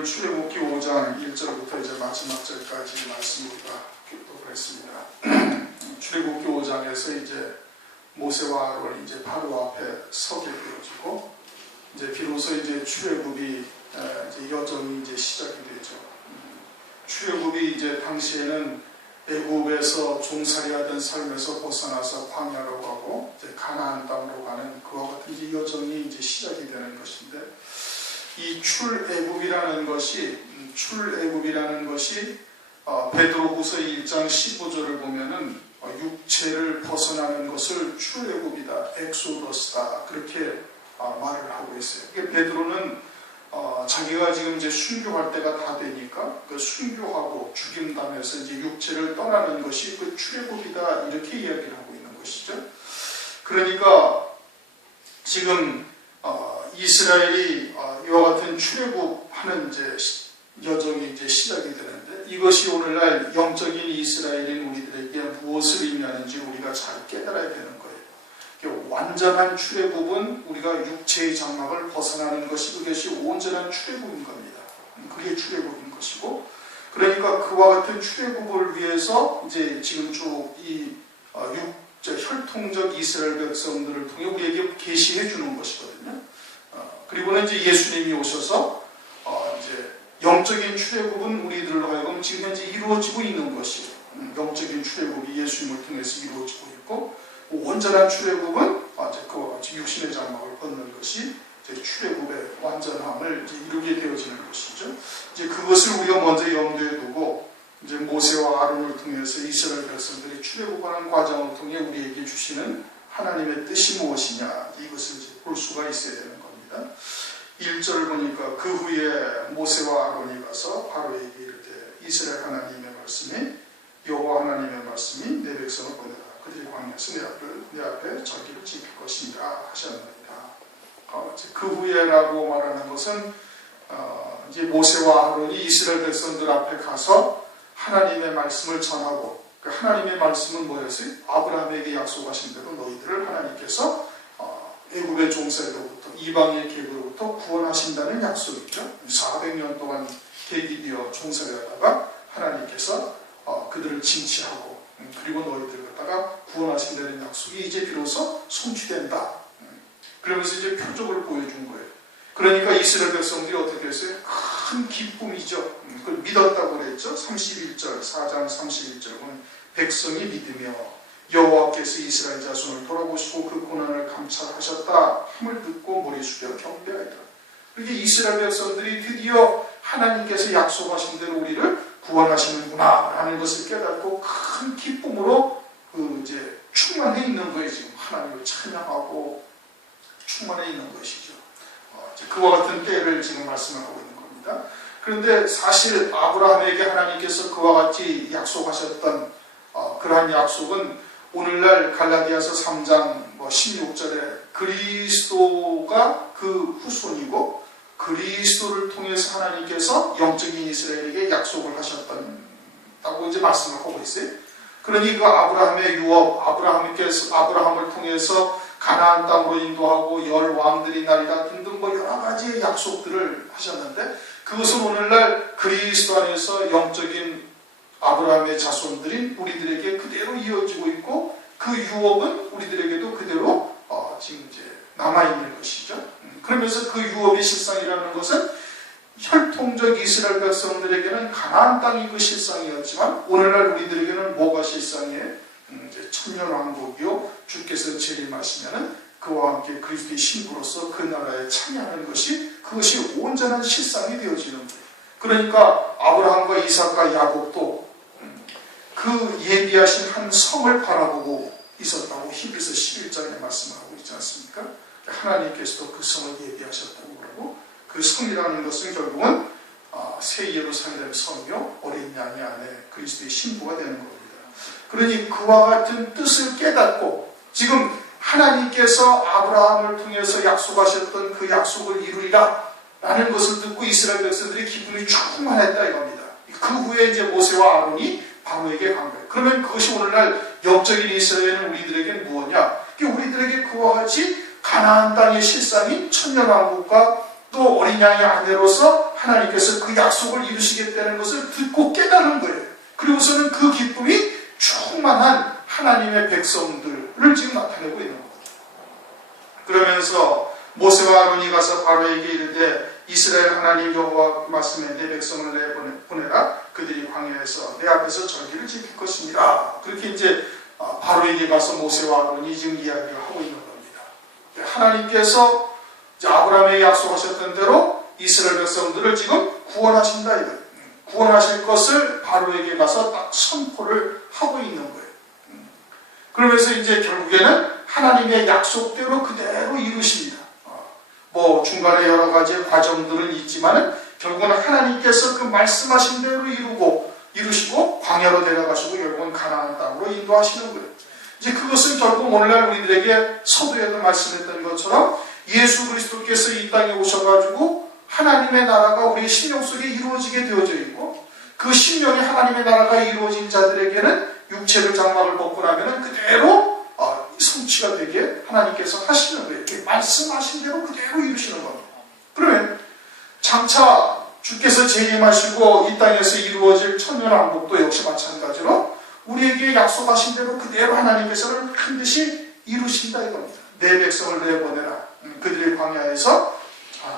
오늘 출애굽기 5장 1절부터 이제 마지막 절까지 말씀을 교독을 했습니다. 출애굽기 5장에서 이제 모세와 아론이 이제 바로 앞에 서게 되어지고 이제 비로소 이제 출애굽이 이제 여정이 이제 시작이 되죠. 출애굽이 이제 당시에는 애굽에서 종살이하던 삶에서 벗어나서 광야로 가고 이제 가나안 땅으로 가는 그와 같은 이제 여정이 이제 시작이 되는 것인데, 이 출애굽이라는 것이 베드로후서 1장 15절을 보면은 육체를 벗어나는 것을 출애굽이다, 엑소더스다, 그렇게 말을 하고 있어요. 베드로는 자기가 지금 이제 순교할 때가 다 되니까 그 순교하고 죽임당해서 이제 육체를 떠나는 것이 그 출애굽이다, 이렇게 이야기를 하고 있는 것이죠. 그러니까 지금 이스라엘이 이와 같은 출애굽하는 이제 여정이 이제 시작이 되는데, 이것이 오늘날 영적인 이스라엘인 우리들에게 무엇을 의미하는지 우리가 잘 깨달아야 되는 거예요. 완전한 출애굽은 우리가 육체의 장막을 벗어나는 것이, 그것이 온전한 출애굽인 겁니다. 그게 출애굽인 것이고, 그러니까 그와 같은 출애굽을 위해서 이제 지금 쭉 이 혈통적 이스라엘 백성들을 통해 우리에게 계시해 주는 것이거든요. 그리고는 이제 예수님이 오셔서 이제 영적인 출애굽은 우리들로 하여금 지금 현재 이루어지고 있는 것이에요. 영적인 출애굽이 예수님을 통해서 이루어지고 있고, 온전한 출애굽은 이제 그와 같이 육신의 장막을 벗는 것이 이제 출애굽의 완전함을 이제 이루게 되어지는 것이죠. 이제 그것을 우리가 먼저 염두에 두고 이제 모세와 아론을 통해서 이스라엘 백성들이 출애굽하는 과정을 통해 우리에게 주시는 하나님의 뜻이 무엇이냐, 이것을 이제 볼 수가 있어야 되는 겁니다. 1절을 보니까 그 후에 모세와 아론이 가서 바로에게 이르되 이스라엘 하나님의 말씀이 여호와 하나님의 말씀이 내 백성을 보내라. 그들이 광야에서 내 앞에 절기를 지킬 것이니라 하셨습니다. 그 후에라고 말하는 것은 이제 모세와 아론이 이스라엘 백성들 앞에 가서 하나님의 말씀을 전하고, 그 하나님의 말씀은 뭐였어요? 아브라함에게 약속하신 대로 너희들을 하나님께서 애굽의 종살이로부터, 이방의 계급으로부터 구원하신다는 약속이죠. 400년 동안 계기되어 종살이하다가 하나님께서 그들을 징치하고 그리고 너희들을 갖다가 구원하신다는 약속이 이제 비로소 성취된다. 그러면서 이제 표적을 보여준 거예요. 그러니까 이스라엘 백성들이 어떻게 했어요? 큰 기쁨이죠. 그걸 믿었다고 그랬죠. 31절, 4장 31절은 백성이 믿으며 여호와께서 이스라엘 자손을 돌아보시고 그 고난을 감찰하셨다 함을 듣고 머리 숙여 경배하리라. 그렇게 이스라엘 백성들이 드디어 하나님께서 약속하신 대로 우리를 구원하시는구나 라는 것을 깨닫고 큰 기쁨으로 이제 충만해 있는 거예요. 지금 하나님을 찬양하고 충만해 있는 것이죠. 그와 같은 때를 지금 말씀하고 있는 겁니다. 그런데 사실 아브라함에게 하나님께서 그와 같이 약속하셨던 그러한 약속은 오늘날 갈라디아서 3장 16절에 그리스도가 그 후손이고 그리스도를 통해서 하나님께서 영적인 이스라엘에게 약속을 하셨다고 이제 말씀을 하고 있어요. 그러니 그 아브라함의 유업, 아브라함을 통해서 가나안 땅으로 인도하고 열 왕들이 나리라 등등 여러 가지의 약속들을 하셨는데, 그것은 오늘날 그리스도 안에서 영적인 아브라함의 자손들인 우리들에게 그대로 이어지고 있고, 그 유업은 우리들에게도 그대로 지금 이제 남아있는 것이죠. 그러면서 그 유업의 실상이라는 것은 혈통적 이스라엘 백성들에게는 가나안 땅이 그 실상이었지만, 오늘날 우리들에게는 뭐가 실상이에요? 이제 천년왕국이요, 주께서 재림하시면은 그와 함께 그리스도의 신부로서 그 나라에 참여하는 것이, 그것이 온전한 실상이 되어지는 거예요. 그러니까 아브라함과 이삭과 야곱도 그 예비하신 한 성을 바라보고 있었다고 히브리서 11장에 말씀하고 있지 않습니까? 하나님께서도 그 성을 예비하셨다고 그러고, 그 성이라는 것은 결국은 새 예루살렘 성이요 어린 양의 안에 그리스도의 신부가 되는 겁니다. 그러니 그와 같은 뜻을 깨닫고 지금 하나님께서 아브라함을 통해서 약속하셨던 그 약속을 이루리라 라는 것을 듣고 이스라엘 백성들이 기쁨이 충만했다 이겁니다. 그 후에 이제 모세와 아론이 바로에게 간 거예요. 그러면 그것이 오늘날 영적인 이스라엘은 우리들에게는 무엇이냐? 우리들에게 그와 같이 가나안 땅의 실상인 천년왕국과 또 어린 양의 아내로서 하나님께서 그 약속을 이루시겠다는 것을 듣고 깨달은 거예요. 그리고서는 그 기쁨이 충만한 하나님의 백성들을 지금 나타내고 있는 겁니다. 그러면서 모세와 아론이 가서 바로에게 이르되 이스라엘 하나님 여호와 말씀에 내 백성을 내보내라. 그들이 광야에서 내 앞에서 절기를 지킬 것이니라. 그렇게 이제 바로에게 가서 모세와 아론이 지금 이야기를 하고 있는 겁니다. 하나님께서 아브라함에게 약속하셨던 대로 이스라엘 백성들을 지금 구원하신다 이거. 구원하실 것을 바로에게 가서 딱 선포를 하고 있는 거예요. 그러면서 이제 결국에는 하나님의 약속대로 그대로 이루십니다. 뭐 중간에 여러 가지 과정들은 있지만은 결국은 하나님께서 그 말씀하신 대로 이루시고 광야로 데려가시고 결국은 가나안 땅으로 인도하시는 거예요. 이제 그것은 결국 오늘날 우리들에게 서두에도 말씀했던 것처럼 예수 그리스도께서 이 땅에 오셔가지고 하나님의 나라가 우리의 심령 속에 이루어지게 되어져 있고 그 심령이 하나님의 나라가 이루어진 자들에게는 육체를 장막을 벗고 나면은 그대로 성취가 되게 하나님께서 하시는 거예요. 말씀하신 대로 그대로 이루시는 겁니다. 그러면 장차 주께서 재림하시고 이 땅에서 이루어질 천년왕국도 역시 마찬가지로 우리에게 약속하신 대로 그대로 하나님께서는 반드시 이루신다 이겁니다. 내 백성을 내보내라. 그들의 광야에서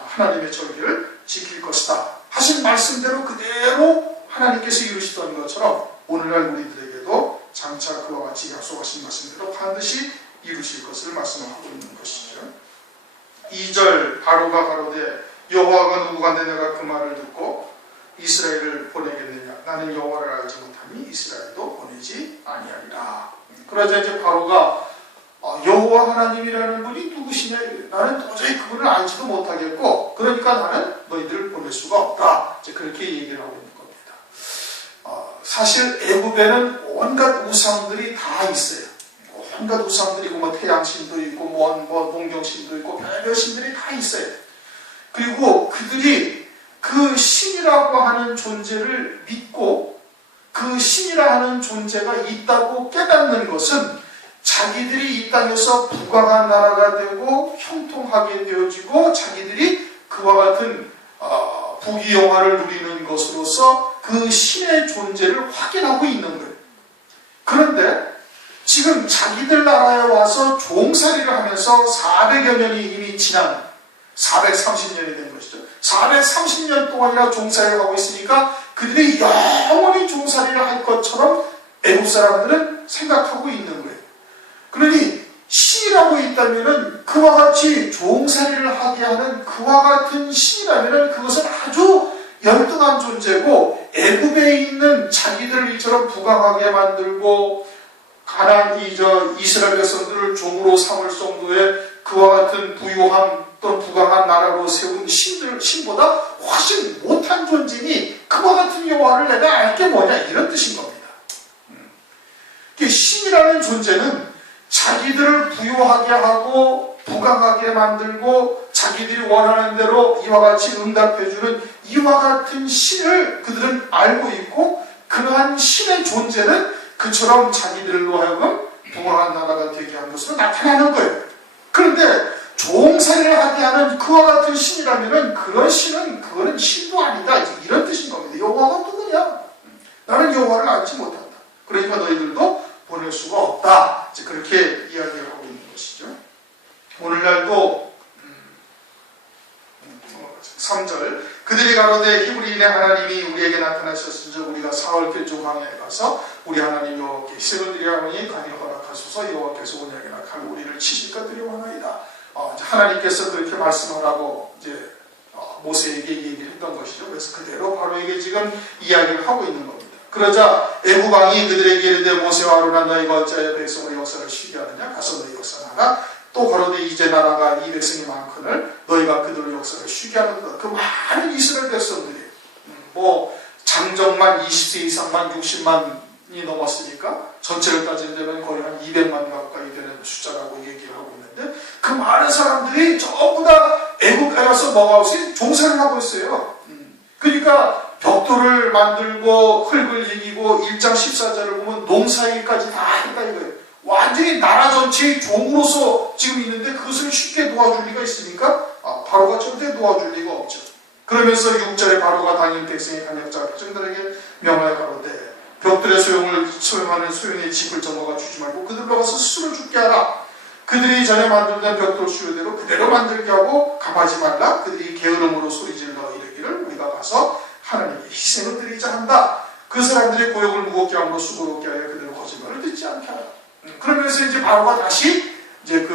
하나님의 절기를 지킬 것이다. 하신 말씀대로 그대로 하나님께서 이루시던 것처럼 오늘날 우리들에게도 장차 그와 같이 약속하신 말씀대로 반드시 이루실 것을 말씀하고 있는 것이죠. 2절 바로가 가로되 여호와가 누구간데 내가 그 말을 듣고 이스라엘을 보내겠느냐. 나는 여호와를 알지 못하니 이스라엘도 보내지 아니하리라. 그러자 이제 바로가 여호와 하나님이라는 분이 누구시냐. 나는 도저히 그분을 알지도 못하겠고 그러니까 나는 너희들을 보낼 수가 없다. 이제 그렇게 얘기를 하고 있는 겁니다. 사실 애굽에는 온갖 우상들이 다 있어요. 온갖 우상들이고 뭐 태양신도 있고 뭐 농경신도 있고 별별 신들이 다 있어요. 그리고 그들이 그 신이라고 하는 존재를 믿고 그 신이라 하는 존재가 있다고 깨닫는 것은 자기들이 이 땅에서 부강한 나라가 되고 형통하게 되어지고 자기들이 그와 같은 부귀영화를 누리는 것으로서 그 신의 존재를 확인하고 있는 거예요. 그런데 지금 자기들 나라에 와서 종살이를 하면서 400여 년이 이미 지난 430년이 된 것이죠. 430년 동안이나 종살이를 하고 있으니까 그들이 영원히 종살이를 할 것처럼 애국 사람들은 생각하고 있는 거예요. 그러니 신이라고 있다면은 그와 같이 종살이를 하게 하는 그와 같은 신이라면은 그것은 아주 열등한 존재고 애굽에 있는 자기들을 이처럼 부강하게 만들고 이스라엘 백성들을 종으로 삼을 정도의 그와 같은 부유함 또는 부강한 나라로 세운 신보다 훨씬 못한 존재니 그와 같은 여호와를 내가 알 게 뭐냐 이런 뜻인 겁니다. 신이라는 존재는 자기들을 부유하게 하고 부강하게 만들고 자기들이 원하는 대로 이와 같이 응답해주는 이와 같은 신을 그들은 알고 있고 그러한 신의 존재는 그처럼 자기들로 하여금 부강한 나라가 되게 하는 것으로 나타나는 거예요. 그런데 종살이를 하게 하는 그와 같은 신이라면 그런 신은 그거는 신도 아니다 이런 뜻인 겁니다. 여호와가 누구냐? 나는 여호와를 알지 못한다. 그러니까 너희들도 보낼 수가 없다. 이제 그렇게 이야기를 하고 있는 것이죠. 오늘날도 3절 그들이 가로되 히브리인의 하나님이 우리에게 나타나셨은즉 우리가 사흘 길조 광야에 가서 우리 하나님 여호와께 희생을 드리하오니 간이 허락하소서. 여호와께서 온유하게나 칼 우리를 치실까 두려워하나이다. 하나님께서 그렇게 말씀하라고 이제 모세에게 얘기를 했던 것이죠. 그래서 그대로 바로에게 지금 이야기를 하고 있는 겁니다. 그러자 애굽 왕이 그들에게 이르되 모세와 아론아 너희가 어찌하여 백성의 역사를 쉬게 하느냐. 가서 너희 역사하라. 또 가로되 이제 나라가 이 백성이 많거늘 너희가 그들의 역사를 쉬게 하는도다. 그 많은 이스라엘 백성들이 장정만 20세 이상만 60만이 넘었으니까 전체를 따지면 거의 한 200만 가까이 되는 숫자라고 얘기를 하고 있는데 그 많은 사람들이 전부 다 애국에 가서 뭐가 없이 종살이를 하고 있어요. 그러니까 벽돌을 만들고 흙을 이기고 1장 14절을 보면 농사일까지 다 했다 이거예요. 완전히 나라 전체의 종으로서 지금 있는데 그것을 쉽게 도와줄 리가 있습니까? 바로가 절대 도와줄 리가 없죠. 그러면서 6절에 바로가 당인 백성의 간역자 백성들에게 명하여 가로되 벽돌의 소용하는 소용의 집을 점거가 주지 말고 그들로 가서 스스로 죽게 하라. 그들이 전에 만들던 벽돌 수요대로 그대로 만들게 하고 감하지 말라. 그들이 게으름으로 소리질러 이르기를 우리가 가서 하나님의 희생을 드리자 한다. 그 사람들의 고역을 무겁게 함으로 수고롭게 하여 그들은 거짓말을 듣지 않게 하라. 그러면서 이제 바로가 다시 이제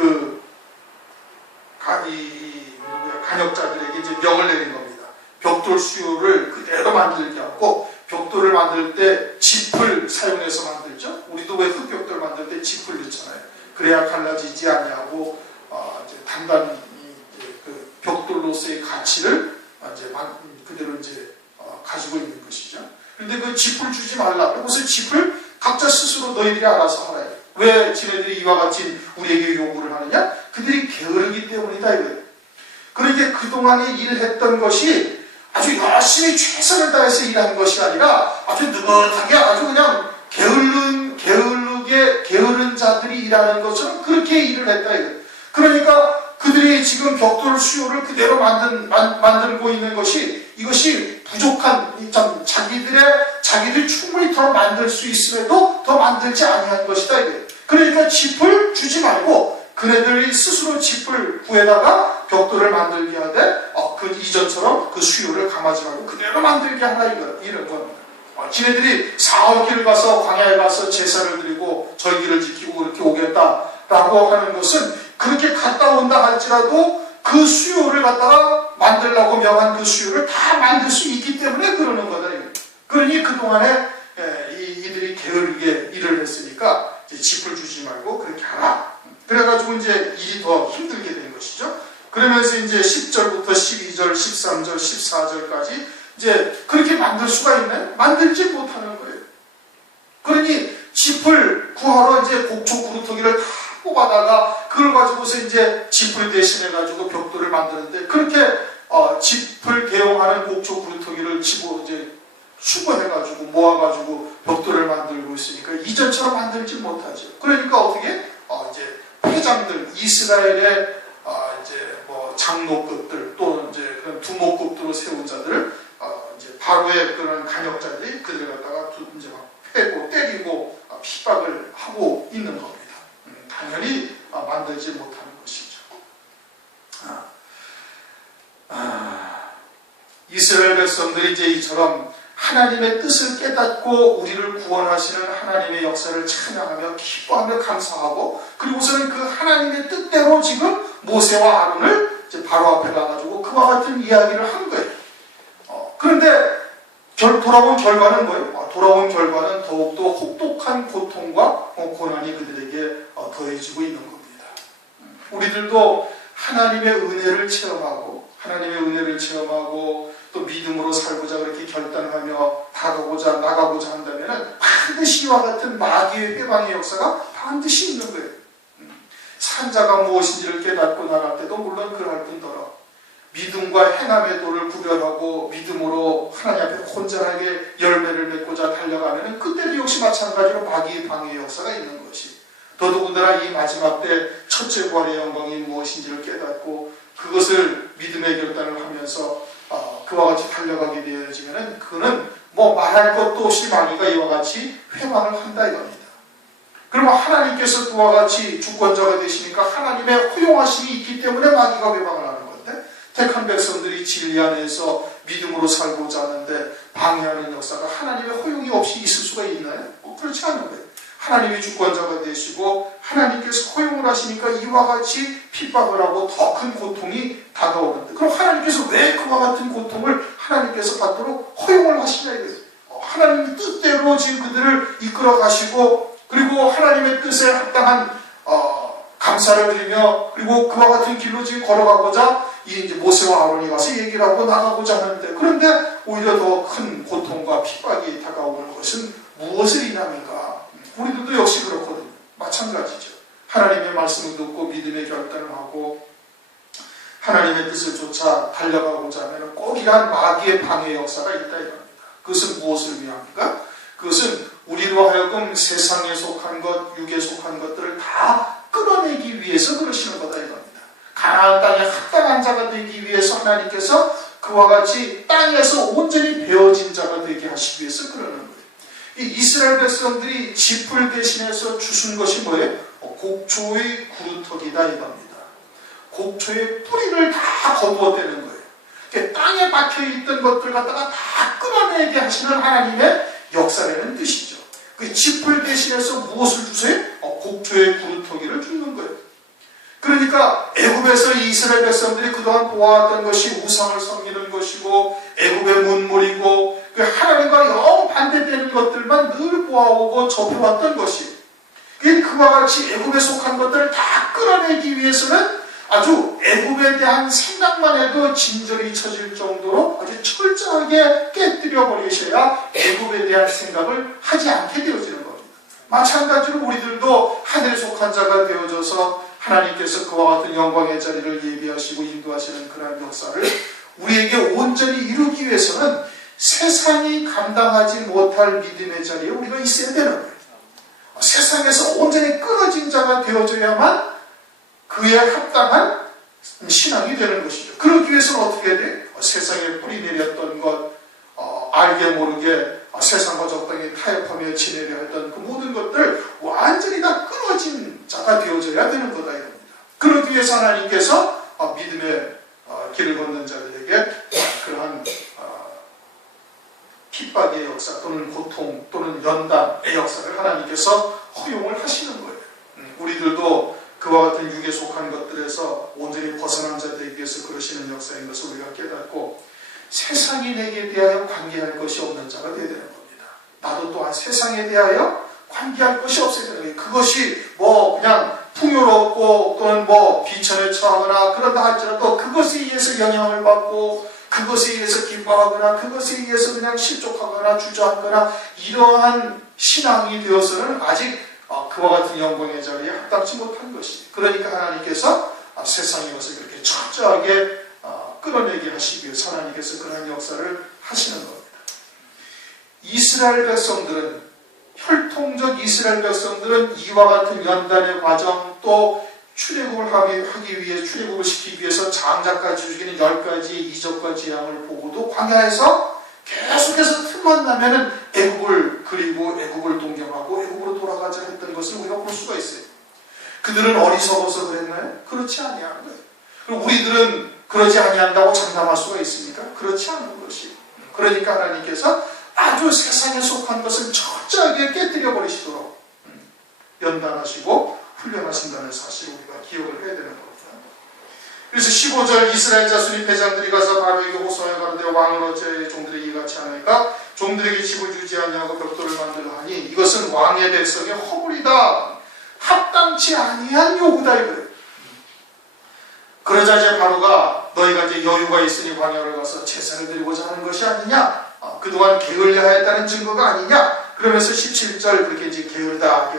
간역자들에게 이제 명을 내린 겁니다. 벽돌 수요를 그대로 만들게 하고, 벽돌을 만들 때 짚을 사용해서 만들죠. 우리도 왜 흙벽돌 만들 때 짚을 넣잖아요. 그래야 갈라지지 않냐고 이제 단단히 이제 그 벽돌로서의 가치를 이제 그대로 이제 가지고 있는 것이죠. 그런데 그 짚을 주지 말라. 그래서 짚을 각자 스스로 너희들이 알아서 하라. 왜 지네들이 이와 같이 우리에게 요구를 하느냐? 그들이 게으르기 때문이다 이거예요. 그러니까 그동안에 일했던 것이 아주 열심히 최선을 다해서 일한 것이 아니라 아주 느긋하게 아주 그냥 게으른 자들이 일하는 것처럼 그렇게 일을 했다 이거예요. 그러니까 그들이 지금 벽돌 수요를 그대로 만들고 있는 것이 이것이 부족한 자기들 충분히 더 만들 수 있음에도 더 만들지 아니한 것이다 이거예요. 그러니까 짚을 주지 말고 그네들이 스스로 짚을 구해다가 벽돌을 만들게 하되 그 이전처럼 그 수요를 감하지 말고 그대로 만들게 하라 이런 겁니다. 지네들이 사흘길 가서 광야에 가서 제사를 드리고 절기를 지키고 그렇게 오겠다라고 하는 것은 그렇게 갔다 온다 할지라도 그 수요를 갖다가 만들라고 명한 그 수요를 다 만들 수 있기 때문에 그러는 거다. 그러니 그동안에 이들이 게으르게 일을 했으니까 이제 짚을 주지 말고 그렇게 하라. 그래가지고 이제 일이 더 힘들게 된 것이죠. 그러면서 이제 10절부터 12절, 13절, 14절까지 이제 그렇게 만들 수가 있나요? 만들지 못하는 거예요. 그러니 짚을 구하러 이제 곡초 구루터기를 다 뽑아다가 그걸 가지고서 이제 짚을 대신해가지고 벽돌을 만드는데 그렇게 짚을 대용하는 곡초 구루터기를 이제 수거해가지고 모아가지고 벽돌을 만들고 있으니까 이전처럼 만들지 못하죠. 그러니까 어떻게 이제 회장들 이스라엘의 이제 뭐 장로급들 또 이제 그런 두목급들로 세운 자들 이제 바로의 그런 간역자들이 그들 갖다가 이제 막 패고 때리고 핍박을 하고 있는 겁니다. 당연히 만들지 못하는 것이죠. 이스라엘 백성들이 이제 이처럼 하나님의 뜻을 깨닫고 우리를 구원하시는 하나님의 역사를 찬양하며 기뻐하며 감사하고 그리고서는 그 하나님의 뜻대로 지금 모세와 아론을 이제 바로 앞에 가가지고 그와 같은 이야기를 한 거예요. 그런데 돌아온 결과는 뭐예요? 돌아온 결과는 더욱더 혹독한 고통과 고난이 그들에게 더해지고 있는 겁니다. 우리들도 하나님의 은혜를 체험하고 또 믿음으로 살고자 그렇게 결단하며 나가고자 한다면 반드시 이와 같은 마귀의 회방의 역사가 반드시 있는 거예요. 산자가 무엇인지를 깨닫고 나갈 때도 물론 그럴 뿐더러 믿음과 행함의 도를 구별하고 믿음으로 하나님 앞에 혼전하게 열매를 맺고자 달려가면 그때도 역시 마찬가지로 마귀의 방해의 역사가 있는 것이 더더군다나 이 마지막 때 첫째 부활의 영광이 무엇인지를 깨닫고 그것을 믿음의 결단을 하면서 그와 같이 달려가게 되어지면 그는 뭐 말할 것도 없이 마귀가 이와 같이 회방을 한다 이겁니다. 그러면 하나님께서 그와 같이 주권자가 되시니까 하나님의 허용하심이 있기 때문에 마귀가 회방을 하는 건데 택한 백성들이 진리 안에서 믿음으로 살고자 하는데 방해하는 역사가 하나님의 허용이 없이 있을 수가 있나요? 그렇지 않은 거예요. 하나님이 주권자가 되시고 하나님께서 허용을 하시니까 이와 같이 핍박을 하고 더 큰 고통이 다가오는데 그럼 하나님께서 왜 그와 같은 고통을 하나님께서 받도록 허용을 하시냐 이거예요. 하나님의 뜻대로 지금 그들을 이끌어 가시고 그리고 하나님의 뜻에 합당한 감사를 드리며 그리고 그와 같은 길로 지금 걸어가고자 이제 모세와 아론이 가서 얘기를 하고 나가고자 하는데 그런데 오히려 더 큰 고통과 핍박이 다가오는 것은 무엇을 의미하는가? 우리들도 역시 그렇거든요. 마찬가지죠. 하나님의 말씀을 듣고 믿음의 결단을 하고 하나님의 뜻을 쫓아 달려가고자 하면 꼭 이러한 마귀의 방해 역사가 있다 이겁니다. 그것은 무엇을 위함인가? 그것은 우리로 하여금 세상에 속한 것, 육에 속한 것들을 다 끌어내기 위해서 그러시는 거다 이겁니다. 가나안 땅에 합당한 자가 되기 위해서 하나님께서 그 그와 같이 땅에서 온전히 베어진 자가 되게 하시기 위해서 그러는 거예요. 이 이스라엘 백성들이 짚을 대신해서 주신 것이 뭐예요? 곡초의 구루터기다 이겁니다. 곡초의 뿌리를 다 거두어대는 거예요. 땅에 박혀있던 것들 갖다가 다 끌어내게 하시는 하나님의 역사라는 뜻이죠. 그 짚을 대신해서 무엇을 주세요? 곡초의 구루터기를 주는 거예요. 그러니까 애굽에서 이스라엘 백성들이 그동안 보아왔던 것이 우상을 섬기는 것이고 애굽의 문물이고 하나님과 영 반대되는 것들만 늘 보아오고 접해왔던 것이 그와 같이 애굽에 속한 것들을 다 끌어내기 위해서는 아주 애굽에 대한 생각만 해도 진절이 쳐질 정도로 아주 철저하게 깨뜨려 버리셔야 애굽에 대한 생각을 하지 않게 되어지는 겁니다. 마찬가지로 우리들도 하늘에 속한 자가 되어져서 하나님께서 그와 같은 영광의 자리를 예비하시고 인도하시는 그러한 역사를 우리에게 온전히 이루기 위해서는 세상이 감당하지 못할 믿음의 자리에 우리가 있어야 되는 거예요. 세상에서 온전히 끊어진 자가 되어져야만 그에 합당한 신앙이 되는 것이죠. 그러기 위해서는 어떻게 해야 돼요? 세상에 뿌리 내렸던 것, 알게 모르게 세상과 적당히 타협하며 지내려 했던 그 모든 것들 완전히 다 끊어진 자가 되어져야 되는 거다 이겁니다. 그러기 위해서 하나님께서 믿음의 길을 걷는 자들에게 그러한 핍박의 역사 또는 고통 또는 연단의 역사를 하나님께서 허용을 하시는 거예요. 우리들도 그와 같은 육에 속한 것들에서 온전히 벗어난 자 되기 위해서 그러시는 역사인 것을 우리가 깨닫고 세상이 내게 대하여 관계할 것이 없는 자가 되어야 되는 겁니다. 나도 또한 세상에 대하여 관계할 것이 없어야 되는 거예요. 그것이 그냥 풍요롭고 또는 비천에 처하거나 그런다 할지라도 그것에 의해서 영향을 받고 그것에 의해서 기뻐하거나 그것에 의해서 그냥 실족하거나 주저하거나 이러한 신앙이 되어서는 아직 그와 같은 영광의 자리에 합당치 못한 것이. 그러니까 하나님께서 세상의 것을 그렇게 철저하게 끌어내게 하시기 위해서 하나님께서 그런 역사를 하시는 겁니다. 이스라엘 백성들은 혈통적 이스라엘 백성들은 이와 같은 연단의 과정 또 출애굽을 하기 위해 출애굽을 시키기 위해서 장자까지 죽이는 10가지 이적과 재앙을 보고도 광야에서 계속해서 틈만 나면은 애굽을 그리고 애굽을 동경하고 애굽으로 돌아가자 했던 것을 우리가 볼 수가 있어요. 그들은 어리석어서 그랬나요? 그렇지 아니하는 거예요. 그럼 우리들은 그러지 아니한다고 장담할 수가 있습니까? 그렇지 않은 것이. 그러니까 하나님께서 아주 세상에 속한 것을 철저하게 깨뜨려 버리시도록 연단하시고 훈련하신다는 사실을 우리가 기억을 해야 되는 겁니다. 그래서 15절 이스라엘 자손이 패장들이 가서 바로에게 호소하여 가로되 왕은 어찌 종들에게 이같이 하나이까 종들에게 집을 주지 아니하고 벽돌을 만들어 하니 이것은 왕의 백성의 허물이다. 합당치 아니한 요구다 이거예요. 그러자 이제 바로가 너희가 이제 여유가 있으니 광야를 가서 제사를 드리고자 하는 것이 아니냐? 그동안 게을리 하였다는 증거가 아니냐? 그러면서 17절 그렇게 이제 게으르다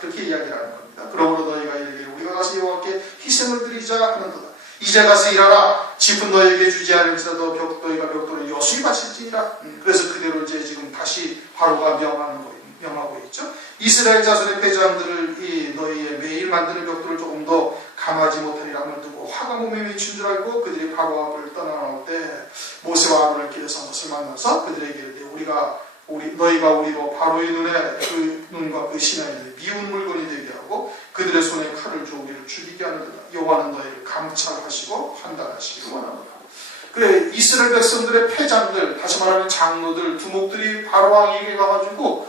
그렇게 이야기를 하는 겁니다. 그러므로 너희가 이르기를 우리가 가서 여호와께 희생을 드리자 하는도다. 이제 가서 일하라. 집은 너희에게 주지 않을지라도 너희가 벽돌을 여수히 바칠지니라. 그래서 그대로 이제 지금 다시 바로가 명하고 있죠. 이스라엘 자손의 패장들을 너희의 매일 만드는 벽돌을 조금 더 감하지 못하리라 함을 두고 화가 몸에 미친 줄 알고 그들이 바로 앞을 떠나올 때 모세와 아론을 길에서 것을 만나서 그들에게 이르되 너희가 우리로 바로의 눈에 그 눈과 그 신하에 미운 물건이 되게 하고 그들의 손에 칼을 주어 우리를 죽이게 하느니라. 여호와는 너희를 감찰하시고 판단하시기를 원하노라. 그래 이스라엘 백성들의 패장들 다시 말하면 장로들 두목들이 바로 왕에게 가가지고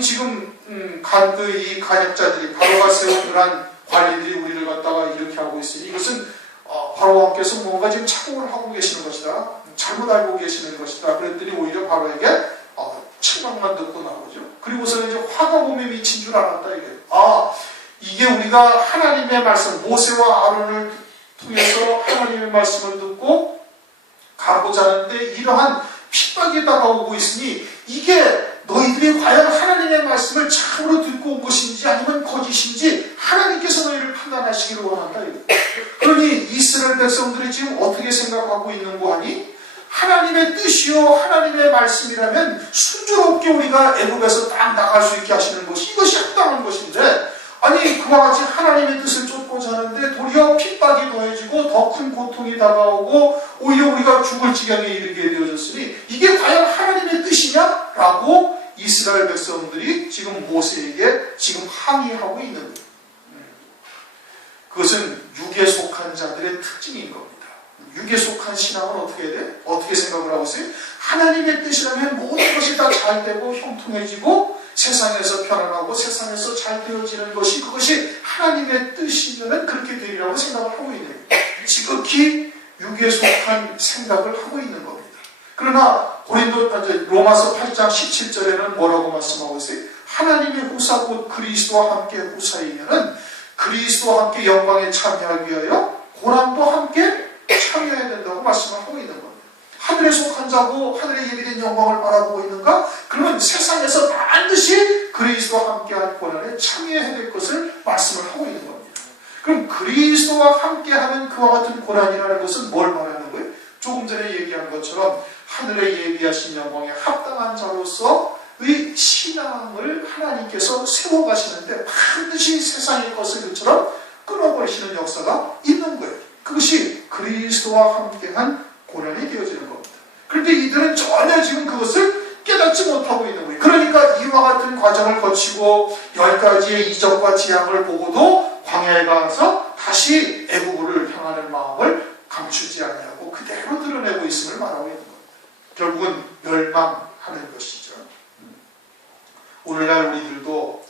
지금 이 간역자들이 바로가 세운 그런 관리들이 우리를 갖다가 이렇게 하고 있으니 이것은 바로 왕께서 뭔가 지금 착오를 하고 계시는 것이다. 잘못 알고 계시는 것이다. 그랬더니 오히려 바로에게 책망만 듣고 나오죠. 그리고서는 이제 화가 몸에 미친 줄 알았다 이게. 이게 우리가 하나님의 말씀 모세와 아론을 통해서 하나님의 말씀을 듣고 가고자 하는데 이러한 핍박이 다가오고 있으니 이게 너희들이 과연 하나님의 말씀을 참으로 듣고 온 것인지 아니면 거짓인지 하나님께서 너희를 판단하시기를 원한다. 그러니 이스라엘 백성들이 지금 어떻게 생각하고 있는고 하니 하나님의 뜻이요 하나님의 말씀이라면 순조롭게 우리가 애굽에서 딱 나갈 수 있게 하시는 것이 이것이 합당한 것인데 그와 같이 하나님의 뜻을 쫓고자 하는데 도리어 핍박이 더해지고 더 큰 고통이 다가오고 오히려 오히려 우리가 죽을 지경에 이르게 되어졌으니 이게 과연 하나님의 뜻이냐? 라고 이스라엘 백성들이 지금 모세에게 지금 항의하고 있는 거예요. 그것은 육에 속한 자들의 특징인 겁니다. 육에 속한 신앙은 어떻게 해야 돼? 어떻게 생각을 하고 있어요? 하나님의 뜻이라면 모든 것이 다 잘 되고 형통해지고 세상에서 편안하고 세상에서 잘 되어지는 것이 그것이 하나님의 뜻이면 그렇게 되리라고 생각을 하고 있는 거예요. 지극히 육에 속한 생각을 하고 있는 겁니다. 그러나 로마서 8장 17절에는 뭐라고 말씀하고 있어요? 하나님의 후사 곧 그리스도와 함께 후사이면은 그리스도와 함께 영광에 참여하기 위하여 고난도 함께 참여해야 된다고 말씀을 하고 있는 겁니다. 하늘에 속한 자고 하늘에 예비된 영광을 바라보고 있는가? 그러면 세상에서 반드시 그리스도와 함께한 고난에 참여해야 될 것을 말씀을 하고 있는 겁니다. 그럼 그리스도와 함께하는 그와 같은 고난이라는 것은 뭘 말하는 거예요? 조금 전에 얘기한 것처럼 하늘에 예비하신 영광에 합당한 자로서의 신앙을 하나님께서 세워가시는데 반드시 세상의 것을 그처럼 끊어버리시는 역사가 있는 거예요. 그것이 그리스도와 함께한 고난이 되어지는 겁니다. 그런데 이들은 전혀 지금 그것을 깨닫지 못하고 있는 거예요. 그러니까 이와 같은 과정을 거치고 10가지의 이적과 재앙을 보고도 광야에 가서 다시 애국을 향하는 마음을 감추지 아니하고 그대로 드러내고 있음을 말하고 있는 겁니다. 결국은 멸망하는 것이죠. 오늘날 우리들도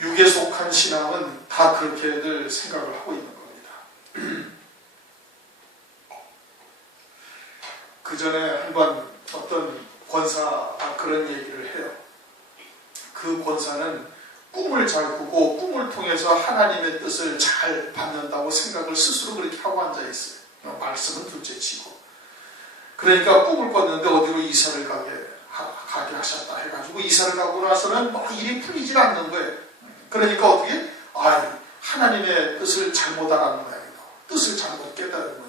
육에 속한 신앙은 다 그렇게들 생각을 하고 있는 겁니다. 그 전에 한번 어떤 권사가 그런 얘기를 해요. 그 권사는 꿈을 잘 꾸고 꿈을 통해서 하나님의 뜻을 잘 받는다고 생각을 스스로 그렇게 하고 앉아있어요. 말씀은 둘째치고. 그러니까 꿈을 꿨는데 어디로 이사를 가게 하셨다 해가지고 이사를 가고 나서는 일이 풀리질 않는 거예요. 그러니까 어떻게? 하나님의 뜻을 잘못 알았는 모양이다. 뜻을 잘못 깨달은 모양이다.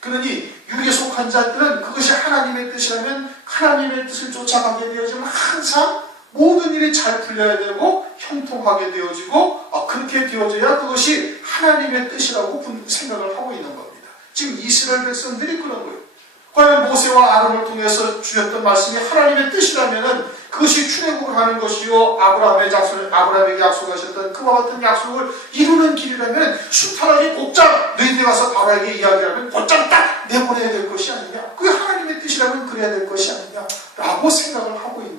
그러니 육에 속한 자들은 그것이 하나님의 뜻이라면 하나님의 뜻을 쫓아가게 되어지면 항상 모든 일이 잘 풀려야 되고 형통하게 되어지고 그렇게 되어져야 그것이 하나님의 뜻이라고 생각을 하고 있는 겁니다. 지금 이스라엘 백성들이 그런 거예요. 과연 모세와 아론을 통해서 주셨던 말씀이 하나님의 뜻이라면 그것이 출애굽을 하는 것이요 아브라함에게 약속하셨던 그와 같은 약속을 이루는 길이라면 순탄하게 곧장 너희들이 가서 바로에게 이야기하면 곧장 딱 내보내야 될 것이 아니냐. 그게 하나님의 뜻이라면 그래야 될 것이 아니냐라고 생각을 하고 있는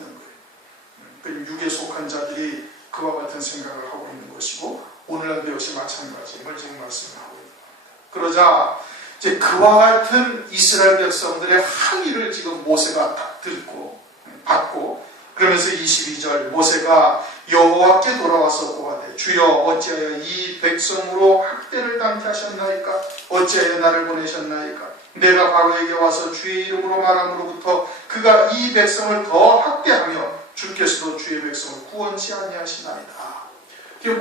거예요. 육에 속한 자들이 그와 같은 생각을 하고 있는 것이고 오늘날도 역시 마찬가지임을 지금 말씀을 하고 있는 겁니다. 그러자 이제 그와 같은 이스라엘 백성들의 항의를 지금 모세가 딱 받고 그러면서 22절 모세가 여호와께 돌아와서 고하되 주여 어찌하여 이 백성으로 학대를 당케 하셨나이까? 어찌하여 나를 보내셨나이까? 내가 바로에게 와서 주의 이름으로 말함으로부터 그가 이 백성을 더 학대하며 주께서도 주의 백성을 구원치 아니하시나이다.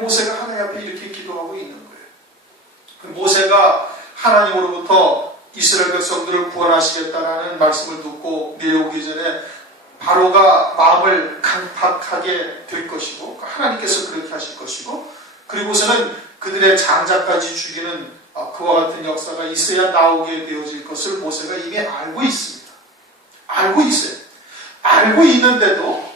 모세가 하나님 앞에 이렇게 기도하고 있는 거예요. 모세가 하나님으로부터 이스라엘 백성들을 구원하시겠다라는 말씀을 듣고 내려오기 전에 바로가 마음을 강팍하게 될 것이고 하나님께서 그렇게 하실 것이고 그리고서는 그들의 장자까지 죽이는 그와 같은 역사가 있어야 나오게 되어질 것을 모세가 이미 알고 있습니다. 알고 있어요. 알고 있는데도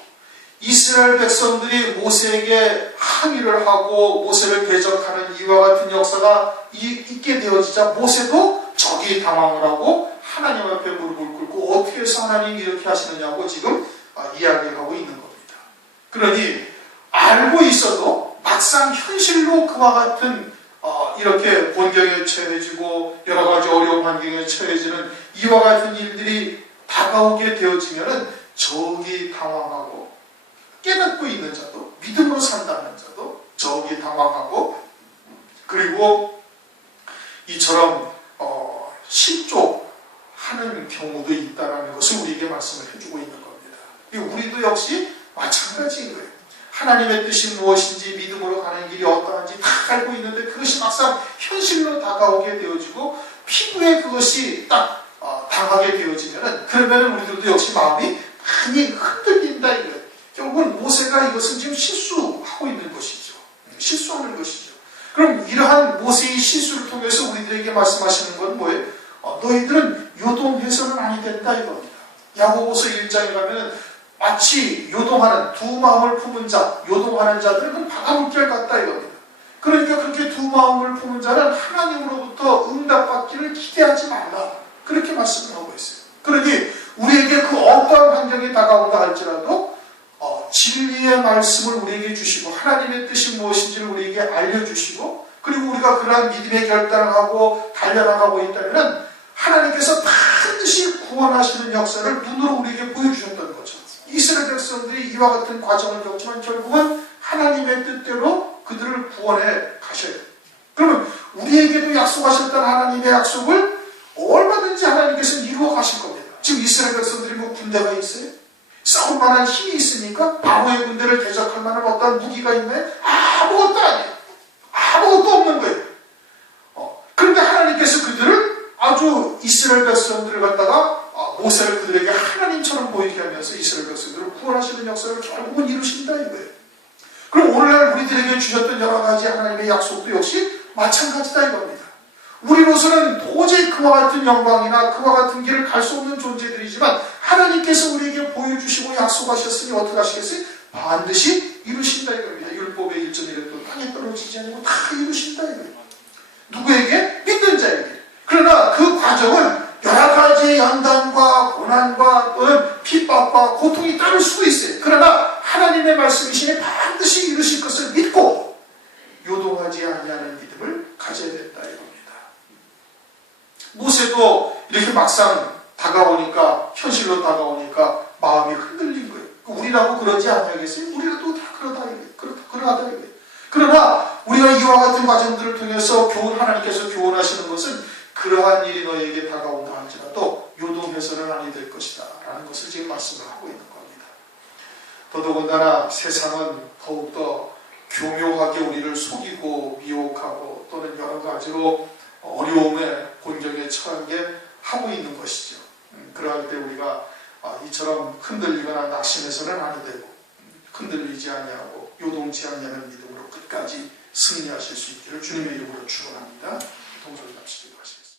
이스라엘 백성들이 모세에게 항의를 하고 모세를 대적하는 이와 같은 역사가 있게 되어지자 모세도 적이 당황을 하고 하나님 앞에 무릎을 꿇고 어떻게 해서 하나님이 이렇게 하시느냐고 지금 이야기를 하고 있는 겁니다. 그러니 알고 있어도 막상 현실로 그와 같은 이렇게 곤경에 처해지고 여러 가지 어려운 환경에 처해지는 이와 같은 일들이 다가오게 되어지면은 적이 당황하고 깨닫고 있는 자도 믿음으로 산다는 자도 적이 당황하고 그리고 이처럼 실족하는 경우도 있다는 것을 우리에게 말씀을 해주고 있는 겁니다. 우리도 역시 마찬가지인 거예요. 하나님의 뜻이 무엇인지 믿음으로 가는 길이 어떠한지 다 알고 있는데 그것이 막상 현실로 다가오게 되어지고 피부에 그것이 딱 당하게 되어지면은 그러면 우리들도 역시 마음이 많이 흔들린다 이거예요. 결국은 모세가 이것은 지금 실수하고 있는 것이죠. 실수하는 것이죠. 그럼 이러한 모세의 실수를 통해서 우리들에게 말씀하시는 건 뭐예요? 너희들은 요동해서는 아니 된다 이겁니다. 야고보서 1장에 가면은 마치 요동하는 두 마음을 품은 자, 요동하는 자들은 바가물결 같다 이겁니다. 그러니까 그렇게 두 마음을 품은 자는 하나님으로부터 응답받기를 기대하지 말라. 그렇게 말씀을 하고 있어요. 그러니 우리에게 그 어떠한 환경이 다가온다 할지라도 진리의 말씀을 우리에게 주시고 하나님의 뜻이 무엇인지를 우리에게 알려주시고 그리고 우리가 그러한 믿음의 결단을 하고 달려나가고 있다면 하나님께서 반드시 구원하시는 역사를 눈으로 우리에게 보여주셨던 거죠. 이스라엘 백성들이 이와 같은 과정을 겪지만 결국은 하나님의 뜻대로 그들을 구원해 가셔요. 그러면 우리에게도 약속하셨던 하나님의 약속을 얼마든지 하나님께서 이루어 가실 겁니다. 지금 이스라엘 백성들이 뭐 군대가 있어요? 싸울 만한 힘이 있으니까 바로의 군대를 대적할 만한 어떤 무기가 있나요? 아무것도 아니에요. 아무것도 없는 거예요. 그런데 하나님께서 그들을 아주 이스라엘 백성들을 갖다가 모세를 그들에게 하나님처럼 보이게 하면서 이스라엘 백성들을 구원하시는 역사를 결국은 이루신다 이거예요. 그럼 오늘날 우리들에게 주셨던 여러 가지 하나님의 약속도 역시 마찬가지다 이겁니다. 우리로서는 도저히 그와 같은 영광이나 그와 같은 길을 갈 수 없는 존재들이지만 하나님께서 우리에게 보여주시고 약속하셨으니 어떻게 하시겠어요? 반드시 이루신다 이겁니다. 율법의 1.1도 땅에 떨어지지 않고 다 이루신다 이거예요. 누구에게? 믿는 자에게. 그러나 그 과정은 여러 가지의 연단과 고난과 또는 핍박과 고통이 따를 수도 있어요. 그러나 하나님의 말씀이시니 반드시 이루실 것을 믿고 요동하지 아니하는 믿음을 가져야 된다 이겁니다. 모세도 이렇게 막상 다가오니까 현실로 다가오니까 마음이 흔들린 거예요. 우리라고 그러지 아니하겠어요? 우리라도 다 그러하다 이거예요. 그러나 우리가 이와 같은 과정들을 통해서 하나님께서 교훈하시는 것은 그러한 일이 너에게 다가온다 할지라도 요동해서는 아니 될 것이다 라는 것을 지금 말씀을 하고 있는 겁니다. 더더군다나 세상은 더욱더 교묘하게 우리를 속이고 미혹하고 또는 여러 가지로 어려움에 곤경에 처하게 하고 있는 것이죠. 그러할 때 우리가 이처럼 흔들리거나 낙심해서는 아니 되고 흔들리지 아니하고 요동치 아니하는 믿음으로 끝까지 승리하실 수 있기를 주님의 이름으로 축원합니다. 동서를 마치도록 하겠습니다.